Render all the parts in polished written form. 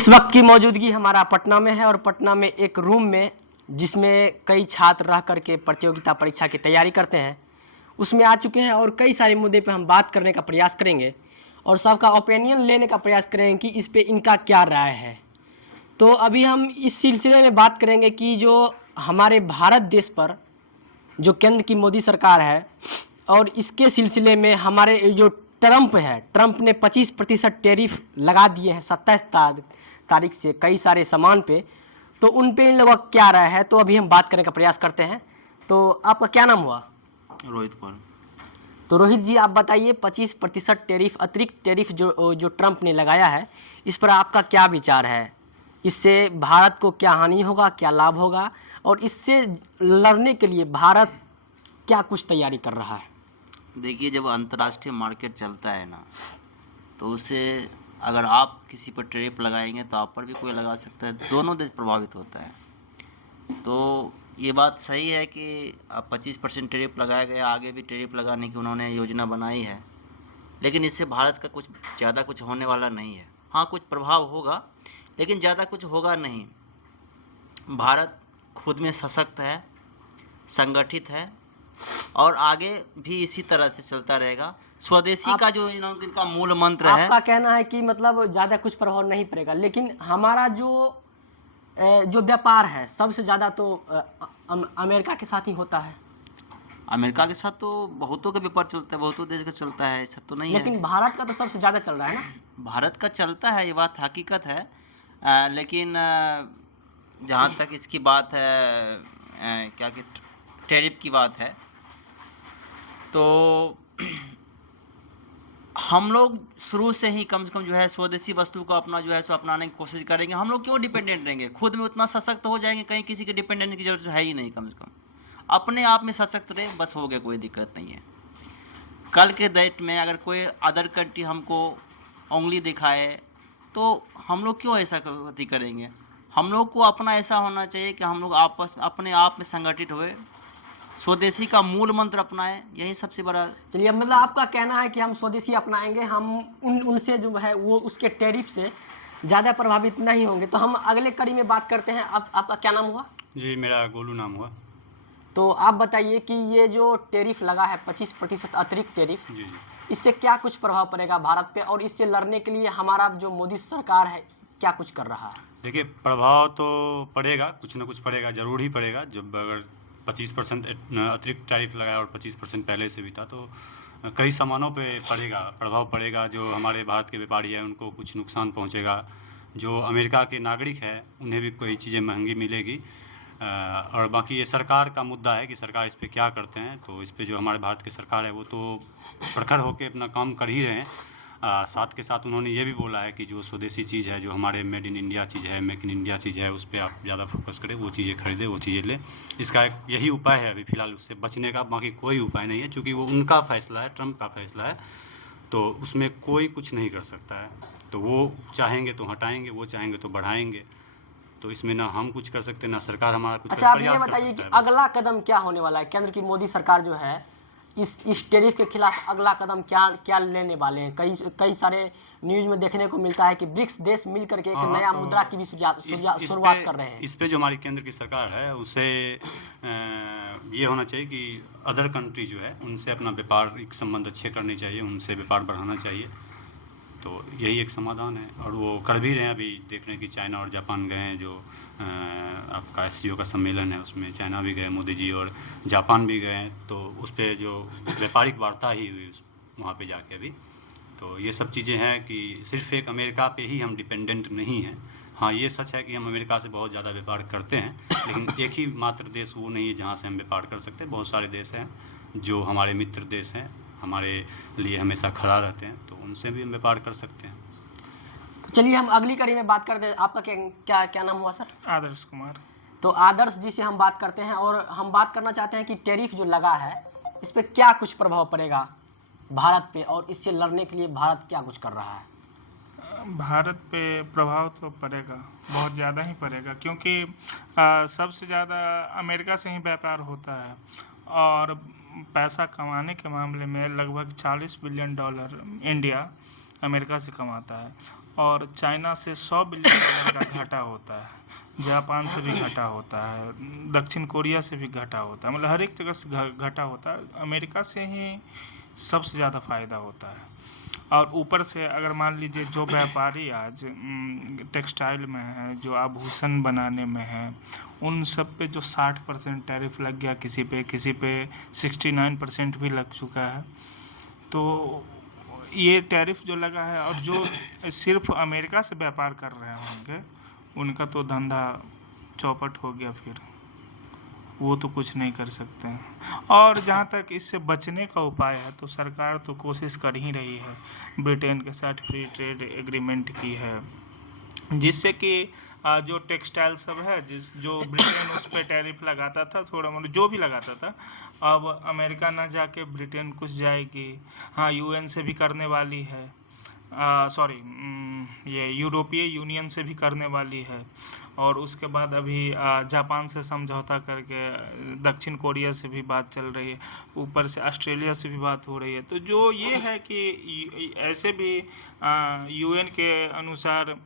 इस वक्त की मौजूदगी हमारा पटना में है और पटना में एक रूम में जिसमें कई छात्र रह करके प्रतियोगिता परीक्षा की तैयारी करते हैं उसमें आ चुके हैं और कई सारे मुद्दे पे हम बात करने का प्रयास करेंगे और सबका ओपिनियन लेने का प्रयास करेंगे कि इस पे इनका क्या राय है। तो अभी हम इस सिलसिले में बात करेंगे कि जो हमारे भारत देश पर जो केंद्र की मोदी सरकार है और इसके सिलसिले में हमारे जो ट्रंप ने 25% टैरिफ लगा दिए हैं 27 तारीख से कई सारे सामान पे, तो उन पे इन लोगों का क्या राय है। तो अभी हम बात करने का प्रयास करते हैं। तो आपका क्या नाम हुआ? रोहित कुमार। तो रोहित जी, आप बताइए 25% टैरिफ, अतिरिक्त टैरिफ जो ट्रंप ने लगाया है, इस पर आपका क्या विचार है? इससे भारत को क्या हानि होगा, क्या लाभ होगा, और इससे लड़ने के लिए भारत क्या कुछ तैयारी कर रहा है? देखिए, जब अंतर्राष्ट्रीय मार्केट चलता है ना, तो उसे अगर आप किसी पर टैरिफ लगाएंगे तो आप पर भी कोई लगा सकता है, दोनों देश प्रभावित होता है। तो ये बात सही है कि अब 25% टैरिफ लगाया गया, आगे भी टैरिफ लगाने की उन्होंने योजना बनाई है, लेकिन इससे भारत का कुछ ज़्यादा कुछ होने वाला नहीं है। हाँ, कुछ प्रभाव होगा, लेकिन ज़्यादा कुछ होगा नहीं। भारत खुद में सशक्त है, संगठित है और आगे भी इसी तरह से चलता रहेगा। स्वदेशी का जो इनका मूल मंत्र है। आपका कहना है कि मतलब ज़्यादा कुछ प्रभाव नहीं पड़ेगा, लेकिन हमारा जो व्यापार है सबसे ज़्यादा तो अमेरिका के साथ ही होता है। अमेरिका के साथ तो बहुतों का व्यापार चलता है, बहुतों देश का चलता है, ऐसा तो नहीं है। लेकिन भारत का तो सबसे ज़्यादा चल रहा है ना। भारत का चलता है, ये बात हकीकत है। लेकिन जहाँ तक इसकी बात है, क्या कि टैरिफ की बात है, तो हम लोग शुरू से ही कम से कम जो है स्वदेशी वस्तु को अपना जो है सो अपनाने की कोशिश करेंगे। हम लोग क्यों डिपेंडेंट रहेंगे? खुद में उतना सशक्त हो जाएंगे, कहीं किसी के डिपेंडेंट की जरूरत है ही नहीं। कम से कम अपने आप में सशक्त रहे, बस हो गया, कोई दिक्कत नहीं है। कल के डेट में अगर कोई अदर कंट्री हमको उंगली दिखाए तो हम लोग क्यों ऐसा गति करेंगे? हम लोग को अपना ऐसा होना चाहिए कि हम लोग आपस अपने आप में संगठित हुए, स्वदेशी का मूल मंत्र अपनाएं, यही सबसे बड़ा। चलिए, मतलब आपका कहना है कि हम स्वदेशी अपनाएंगे, हम उनसे जो है वो उसके टैरिफ से ज़्यादा प्रभावित नहीं होंगे। तो हम अगले कड़ी में बात करते हैं। आपका क्या नाम हुआ? जी, मेरा गोलू नाम हुआ। तो आप बताइए कि ये जो टैरिफ लगा है 25% अतिरिक्त टैरिफ, जी। इससे क्या कुछ प्रभाव पड़ेगा भारत पे, और इससे लड़ने के लिए हमारा जो मोदी सरकार है क्या कुछ कर रहा है? देखिए, प्रभाव तो पड़ेगा, कुछ ना कुछ पड़ेगा, ज़रूर ही पड़ेगा। जब अगर 25% अतिरिक्त टैरिफ लगाया और 25% पहले से भी था, तो कई सामानों पे पड़ेगा, प्रभाव पड़ेगा। जो हमारे भारत के व्यापारी हैं उनको कुछ नुकसान पहुंचेगा, जो अमेरिका के नागरिक हैं उन्हें भी कोई चीज़ें महंगी मिलेगी। और बाकी ये सरकार का मुद्दा है कि सरकार इस पे क्या करते हैं। तो इस पे जो हमारे भारत की सरकार है वो तो प्रखर होकर अपना काम कर ही रहे हैं। साथ के साथ उन्होंने ये भी बोला है कि जो स्वदेशी चीज़ है, जो हमारे मेड इन इंडिया चीज़ है, मेक इन इंडिया चीज़ है, उस पर आप ज़्यादा फोकस करें, वो चीज़ें खरीदें, वो चीज़ें लें। इसका एक यही उपाय है अभी फ़िलहाल उससे बचने का, बाकी कोई उपाय नहीं है, क्योंकि वो उनका फ़ैसला है, ट्रंप का फ़ैसला है, तो उसमें कोई कुछ नहीं कर सकता है। तो वो चाहेंगे तो हटाएँगे, वो चाहेंगे तो बढ़ाएँगे। तो इसमें ना हम कुछ कर सकते हैं, ना सरकार हमारा कुछ अच्छा, आप ये प्रयास कर बताइए कि सकता है। अगला कदम क्या होने वाला है? केंद्र की मोदी सरकार जो है इस टैरिफ के खिलाफ अगला कदम क्या लेने वाले हैं? कई सारे न्यूज में देखने को मिलता है कि ब्रिक्स देश मिल करके एक नया मुद्रा की भी शुरुआत कर रहे हैं। इस पे जो हमारी केंद्र की सरकार है उसे ये होना चाहिए कि अदर कंट्री जो है उनसे अपना व्यापारिक संबंध अच्छे करने चाहिए, उनसे व्यापार बढ़ाना चाहिए। तो यही एक समाधान है और वो कर भी रहे हैं। अभी देख रहे हैं कि चाइना और जापान गए हैं, जो आपका SCO का सम्मेलन है उसमें चाइना भी गए मोदी जी और जापान भी गए हैं। तो उस पर जो व्यापारिक वार्ता ही हुई वहाँ पे जाके अभी। तो ये सब चीज़ें हैं कि सिर्फ एक अमेरिका पे ही हम डिपेंडेंट नहीं हैं। हाँ, ये सच है कि हम अमेरिका से बहुत ज़्यादा व्यापार करते हैं, लेकिन एक ही मात्र देश वो नहीं है जहाँ से हम व्यापार कर सकते हैं। बहुत सारे देश हैं जो हमारे मित्र देश हैं, हमारे लिए हमेशा खड़ा रहते हैं, तो उनसे भी हम व्यापार कर सकते हैं। तो चलिए हम अगली कड़ी में बात करते हैं। आपका क्या नाम हुआ सर? आदर्श कुमार। तो आदर्श जी से हम बात करते हैं और हम बात करना चाहते हैं कि टैरिफ जो लगा है इस पर क्या कुछ प्रभाव पड़ेगा भारत पे, और इससे लड़ने के लिए भारत क्या कुछ कर रहा है? भारत पे प्रभाव तो पड़ेगा, बहुत ज़्यादा ही पड़ेगा, क्योंकि सबसे ज़्यादा अमेरिका से ही व्यापार होता है और पैसा कमाने के मामले में लगभग $40 बिलियन इंडिया अमेरिका से कमाता है और चाइना से 100 बिलियन डॉलर का घाटा होता है, जापान से भी घाटा होता है, दक्षिण कोरिया से भी घाटा होता है, मतलब हर एक जगह से घाटा होता है। अमेरिका से ही सबसे ज़्यादा फ़ायदा होता है। और ऊपर से अगर मान लीजिए जो व्यापारी आज टेक्सटाइल में है, जो आभूषण बनाने में है, उन सब पे जो 60% टैरिफ लग गया, किसी पे 69% भी लग चुका है। तो ये टैरिफ जो लगा है, और जो सिर्फ अमेरिका से व्यापार कर रहे होंगे उनका तो धंधा चौपट हो गया, फिर वो तो कुछ नहीं कर सकते हैं। और जहाँ तक इससे बचने का उपाय है तो सरकार तो कोशिश कर ही रही है, ब्रिटेन के साथ फ्री ट्रेड एग्रीमेंट की है, जिससे कि जो टेक्सटाइल सब है, जो ब्रिटेन उस पर टैरिफ लगाता था, थोड़ा मतलब जो भी लगाता था, अब अमेरिका ना जाके ब्रिटेन कुछ जाएगी। हाँ, यूएन से भी करने वाली है, ये यूरोपीय यूनियन से भी करने वाली है, और उसके बाद अभी जापान से समझौता करके दक्षिण कोरिया से भी बात चल रही है, ऊपर से ऑस्ट्रेलिया से भी बात हो रही है। तो जो ये है कि ऐसे भी यूएन के अनुसार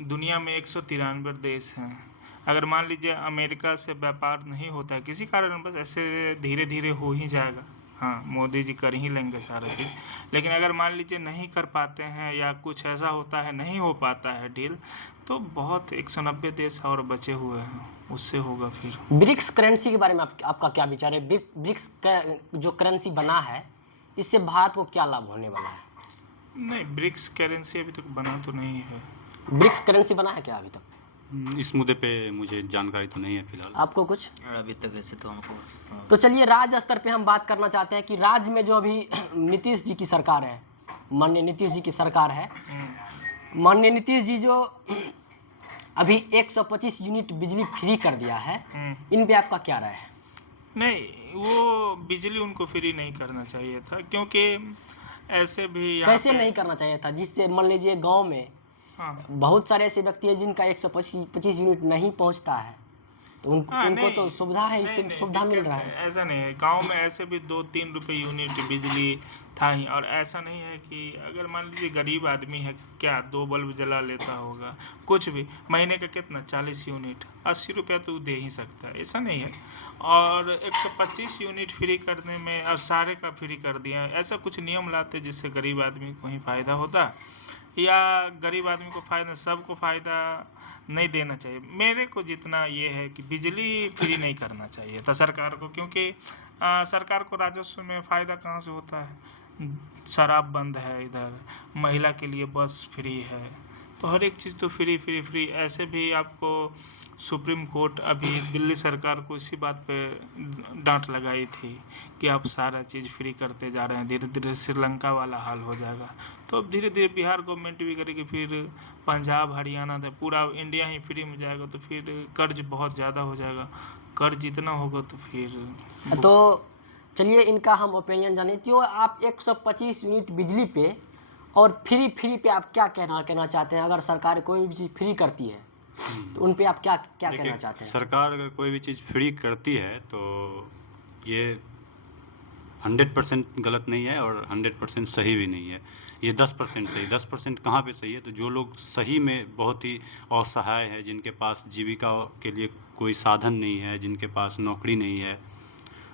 दुनिया में 193 देश हैं। अगर मान लीजिए अमेरिका से व्यापार नहीं होता है किसी कारण, बस ऐसे धीरे धीरे हो ही जाएगा। हाँ, मोदी जी कर ही लेंगे सारा चीज़, लेकिन अगर मान लीजिए नहीं कर पाते हैं या कुछ ऐसा होता है, नहीं हो पाता है डील, तो बहुत 190 देश और बचे हुए हैं, उससे होगा फिर। ब्रिक्स करेंसी के बारे में आपका क्या विचार है? ब्रिक्स जो करेंसी बना है, इससे भारत को क्या लाभ होने वाला है? नहीं, ब्रिक्स करेंसी अभी तक बना तो नहीं है। ब्रिक्स करेंसी बना है क्या अभी तक? इस मुद्दे पे मुझे जानकारी तो नहीं है फिलहाल। आपको कुछ? अभी तक ऐसे तो हमको तो चलिए राज्य स्तर पे हम बात करना चाहते हैं कि राज्य में जो अभी नीतीश जी की सरकार है, माननीय नीतीश जी की सरकार है, माननीय नीतीश जी जो अभी 125 यूनिट बिजली फ्री कर दिया है, इन पे आपका क्या राय है? नहीं, वो बिजली उनको फ्री नहीं करना चाहिए था, क्योंकि ऐसे भी कैसे नहीं करना चाहिए था? जिससे मान लीजिए गांव में हाँ, बहुत सारे ऐसे व्यक्ति हैं जिनका 125 यूनिट नहीं पहुंचता है, तो उनको तो सुविधा है, इससे सुविधा मिल रहा है। ऐसा नहीं है, गांव में ऐसे भी 2-3 रुपए यूनिट बिजली था ही। और ऐसा नहीं है कि अगर मान लीजिए गरीब आदमी है, क्या 2 बल्ब जला लेता होगा, कुछ भी महीने का कितना 40 यूनिट 80 रुपया तो दे ही सकता है, ऐसा नहीं है। और 125 यूनिट फ्री करने में और सारे का फ्री कर दिया, ऐसा कुछ नियम लाते जिससे गरीब आदमी को ही फ़ायदा होता, या गरीब आदमी को फ़ायदा, सबको फ़ायदा नहीं देना चाहिए। मेरे को जितना ये है कि बिजली फ्री नहीं करना चाहिए था सरकार को, क्योंकि सरकार को राजस्व में फ़ायदा कहाँ से होता है? शराब बंद है, इधर महिला के लिए बस फ्री है, तो हर एक चीज़ तो फ्री। ऐसे भी आपको सुप्रीम कोर्ट अभी दिल्ली सरकार को इसी बात पे डांट लगाई थी कि आप सारा चीज़ फ्री करते जा रहे हैं, धीरे धीरे श्रीलंका वाला हाल हो जाएगा। तो अब धीरे धीरे बिहार गवर्नमेंट भी करेगी, फिर पंजाब हरियाणा था, पूरा इंडिया ही फ्री में जाएगा, तो फिर कर्ज बहुत ज़्यादा हो जाएगा। कर्ज इतना होगा तो फिर तो चलिए इनका हम ओपिनियन जाने। तो आप 125 यूनिट बिजली पे और फ्री पे आप क्या कहना चाहते हैं? अगर सरकार कोई भी चीज़ फ्री करती है तो उन पे आप क्या कहना चाहते हैं? सरकार अगर कोई भी चीज़ फ्री करती है तो ये 100% गलत नहीं है और 100% सही भी नहीं है। ये 10% सही, 10% कहाँ पे सही है? तो जो लोग सही में बहुत ही असहाय है, जिनके पास जीविका के लिए कोई साधन नहीं है, जिनके पास नौकरी नहीं है,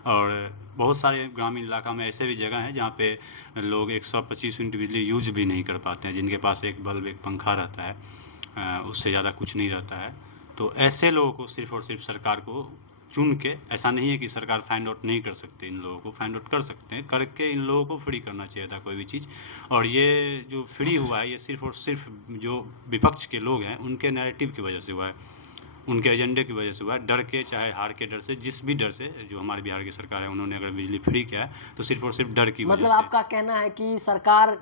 और बहुत सारे ग्रामीण इलाका में ऐसे भी जगह हैं जहाँ पे लोग 125 यूनिट बिजली यूज भी नहीं कर पाते हैं, जिनके पास एक बल्ब एक पंखा रहता है, उससे ज़्यादा कुछ नहीं रहता है। तो ऐसे लोगों को सिर्फ और सिर्फ सरकार को चुन के, ऐसा नहीं है कि सरकार फाइंड आउट नहीं कर सकते, इन लोगों को फाइंड आउट कर सकते हैं, करके इन लोगों को फ्री करना चाहिए था कोई भी चीज़। और ये जो फ्री हुआ है ये सिर्फ और सिर्फ जो विपक्ष के लोग हैं उनके नैरेटिव की वजह से हुआ है, उनके एजेंडे की वजह से हुआ है, डर के, चाहे हार के डर से, जिस भी डर से जो हमारे बिहार की सरकार है उन्होंने अगर बिजली फ्री किया है तो सिर्फ और सिर्फ डर की वजह मतलब से। आपका कहना है कि सरकार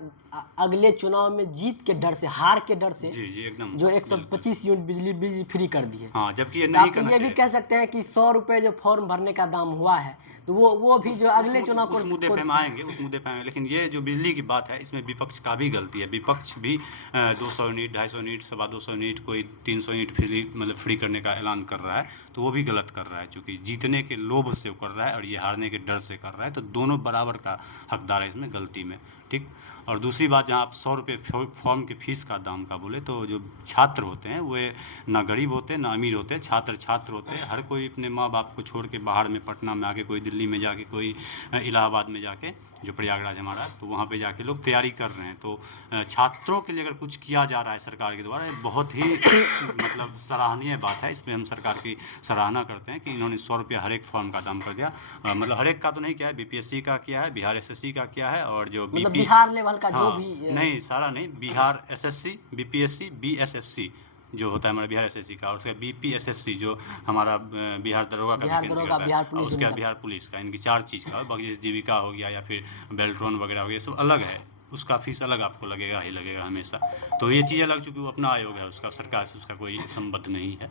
अगले चुनाव में जीत के डर से, हार के डर से जी एकदम जो 125 यूनिट बिजली फ्री कर दी है। हाँ, जबकि ये तो नहीं आप करना ये भी चाहिए। कह सकते हैं कि 100 रुपये जो फॉर्म भरने का दाम हुआ है तो वो भी जो अगले चुनाव को उस मुद्दे पे हम आएंगे, उस मुद्दे पे आएंगे। लेकिन ये जो बिजली की बात है इसमें विपक्ष का भी गलती है। विपक्ष भी 200 यूनिट, 250 यूनिट, 250 यूनिट, कोई 300 यूनिट फ्री करने का ऐलान कर रहा है, तो वो भी गलत कर रहा है, क्योंकि जीतने के लोभ से वो कर रहा है और ये हारने के डर से कर रहा है। तो दोनों बराबर का हकदार है इसमें, गलती में, ठीक। और दूसरी बात, जहाँ आप 100 रुपये फॉर्म के फीस का दाम का बोले, तो जो छात्र होते हैं वे ना गरीब होते ना अमीर होते, छात्र होते हैं। हर कोई अपने माँ बाप को छोड़ के बाहर में पटना में आके, कोई दिल्ली में जाके, कोई इलाहाबाद में जाके, जो प्रयागराज हमारा, तो वहाँ पे जाके लोग तैयारी कर रहे हैं। तो छात्रों के लिए अगर कुछ किया जा रहा है सरकार के द्वारा, बहुत ही मतलब सराहनीय बात है। इसमें हम सरकार की सराहना करते हैं कि इन्होंने 100 रुपये हर एक फॉर्म का दाम कर दिया। मतलब हर एक का तो नहीं किया है, बीपीएससी का किया है, बिहार एसएससी का किया है, और जो मतलब बिहार लेवल का जो भी नहीं, सारा नहीं, बिहार एसएससी, बीपीएससी, बीएसएससी जो होता है हमारा बिहार एसएससी का, और उसका बीपीएसएससी जो हमारा बिहार दरोगा का वैकेंसी करता है, और उसका बिहार पुलिस का, इनकी 4 चीज़ का। बाकी जैसे जीविका हो गया या फिर बेल्ट्रॉन वगैरह हो गया, सब अलग है, उसका फीस अलग आपको लगेगा ही लगेगा हमेशा। तो ये चीज़ें अलग, चूँकि वो अपना आयोग है, उसका सरकार से उसका कोई संबंध नहीं है।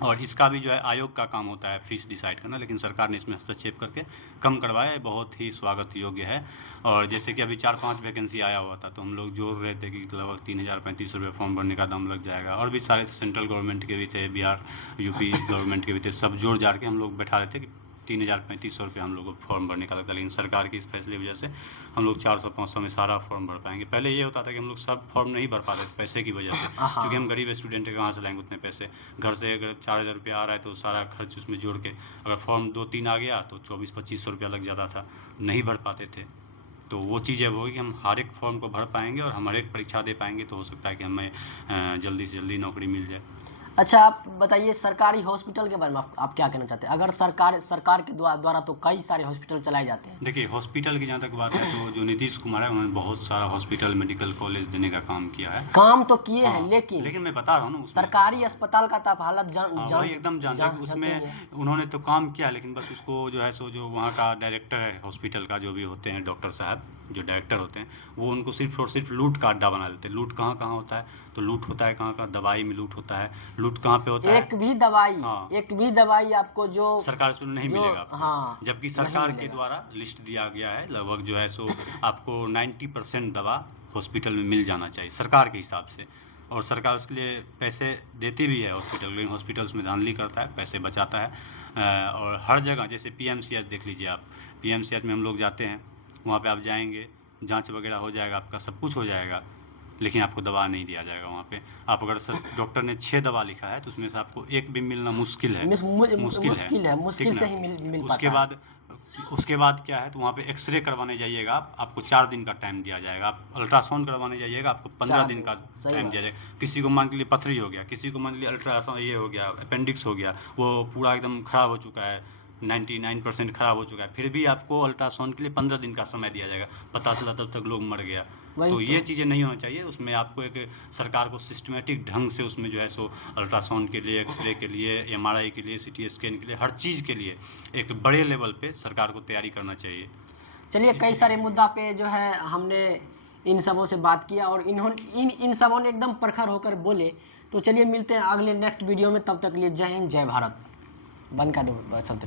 और इसका भी जो है आयोग का काम होता है फीस डिसाइड करना, लेकिन सरकार ने इसमें हस्तक्षेप करके कम करवाया है, बहुत ही स्वागत योग्य है। और जैसे कि अभी 4-5 वैकेंसी आया हुआ था, तो हम लोग जोड़ रहे थे कि लगभग 3035 रुपये फॉर्म भरने का दाम लग जाएगा, और भी सारे सेंट्रल गवर्नमेंट के भी थे, बिहार यूपी गवर्नमेंट के भी थे, सब जोड़ जाड़ के हम लोग बैठा रहे थे कि 3035 रुपये हम लोग को फॉर्म भरने का लगता है। लेकिन सरकार की इस फैसले की वजह से हम लोग 400-500 में सारा फॉर्म भर पाएंगे। पहले ये होता था कि हम लोग सब फॉर्म नहीं भर पाते थे पैसे की वजह से, क्योंकि हम गरीब स्टूडेंट है, कहाँ से लाएंगे उतने पैसे। घर से अगर 4000 रुपये आ रहा है तो सारा खर्च उसमें जोड़ के अगर फॉर्म 2-3 आ गया तो 2400-2500 रुपया लग जाता था, नहीं भर पाते थे। तो वो चीज़ अब होगी कि हम हर एक फॉर्म को भर पाएंगे और हम हर एक परीक्षा दे पाएंगे, तो हो सकता है कि हमें जल्दी से जल्दी नौकरी मिल जाए। अच्छा, आप बताइए सरकारी हॉस्पिटल के बारे में आप क्या कहना चाहते हैं? अगर सरकार के द्वारा तो कई सारे हॉस्पिटल चलाए जाते हैं। देखिए, हॉस्पिटल की जहाँ तक बात है, तो जो नीतीश कुमार है उन्होंने बहुत सारा हॉस्पिटल, मेडिकल कॉलेज देने का काम किया है। काम तो किए हैं, लेकिन मैं बता रहा हूँ ना, सरकारी अस्पताल का तो आप हालत वही एकदम जानते हैं कि उसमें उन्होंने तो काम किया, लेकिन बस उसको जो है सो, जो वहाँ का डायरेक्टर है हॉस्पिटल का, जो भी होते हैं डॉक्टर साहब जो डायरेक्टर होते हैं, वो उनको सिर्फ और सिर्फ लूट का अड्डा बना लेते हैं। लूट कहाँ कहाँ होता है? तो लूट होता है कहाँ कहाँ, दवाई में लूट होता है। लूट कहाँ पे होता है? एक भी दवाई आपको जो सरकार से नहीं मिलेगा, हाँ, जबकि सरकार के द्वारा लिस्ट दिया गया है, लगभग जो है सो आपको 90% दवा हॉस्पिटल में मिल जाना चाहिए सरकार के हिसाब से। और सरकार उसके लिए पैसे देती भी है हॉस्पिटल, लेकिन हॉस्पिटल उसमें धांधली करता है, पैसे बचाता है। और हर जगह, जैसे पीएमसीएच देख लीजिए आप, पीएमसीएच में हम लोग जाते हैं, वहाँ पे आप जाएंगे, जांच वगैरह हो जाएगा, आपका सब कुछ हो जाएगा, लेकिन आपको दवा नहीं दिया जाएगा वहाँ पे। आप अगर डॉक्टर ने 6 दवा लिखा है तो उसमें से आपको एक भी मिलना मुश्किल है, मुश्किल से ही मिल पाता है। उसके बाद क्या है, तो वहाँ पे एक्सरे करवाने जाइएगा आपको 4 दिन का टाइम दिया जाएगा। आप अल्ट्रासाउंड करवाने जाइएगा, आपको 15 दिन का टाइम दिया जाएगा। किसी को मान के लिए पथरी हो गया, किसी को मान के लिए अल्ट्रासाउंड ये हो गया, अपेंडिक्स हो गया, वो पूरा एकदम ख़राब हो चुका है, 99% ख़राब हो चुका है, फिर भी आपको अल्ट्रासाउंड के लिए 15 दिन का समय दिया जाएगा। पता चला तब तक लोग मर गया। तो ये चीज़ें नहीं होना चाहिए। उसमें आपको एक सरकार को सिस्टमेटिक ढंग से उसमें जो है सो अल्ट्रासाउंड के लिए, एक्सरे के लिए, एमआरआई के लिए, सीटी स्कैन के लिए, हर चीज़ के लिए एक बड़े लेवल पे सरकार को तैयारी करना चाहिए। चलिए, कई सारे मुद्दा पे जो है हमने इन सबों से बात किया, और इन सबों ने एकदम प्रखर होकर बोले। तो चलिए मिलते हैं अगले नेक्स्ट वीडियो में, तब तक के लिए जय हिंद, जय भारत। बंद कर दो सब।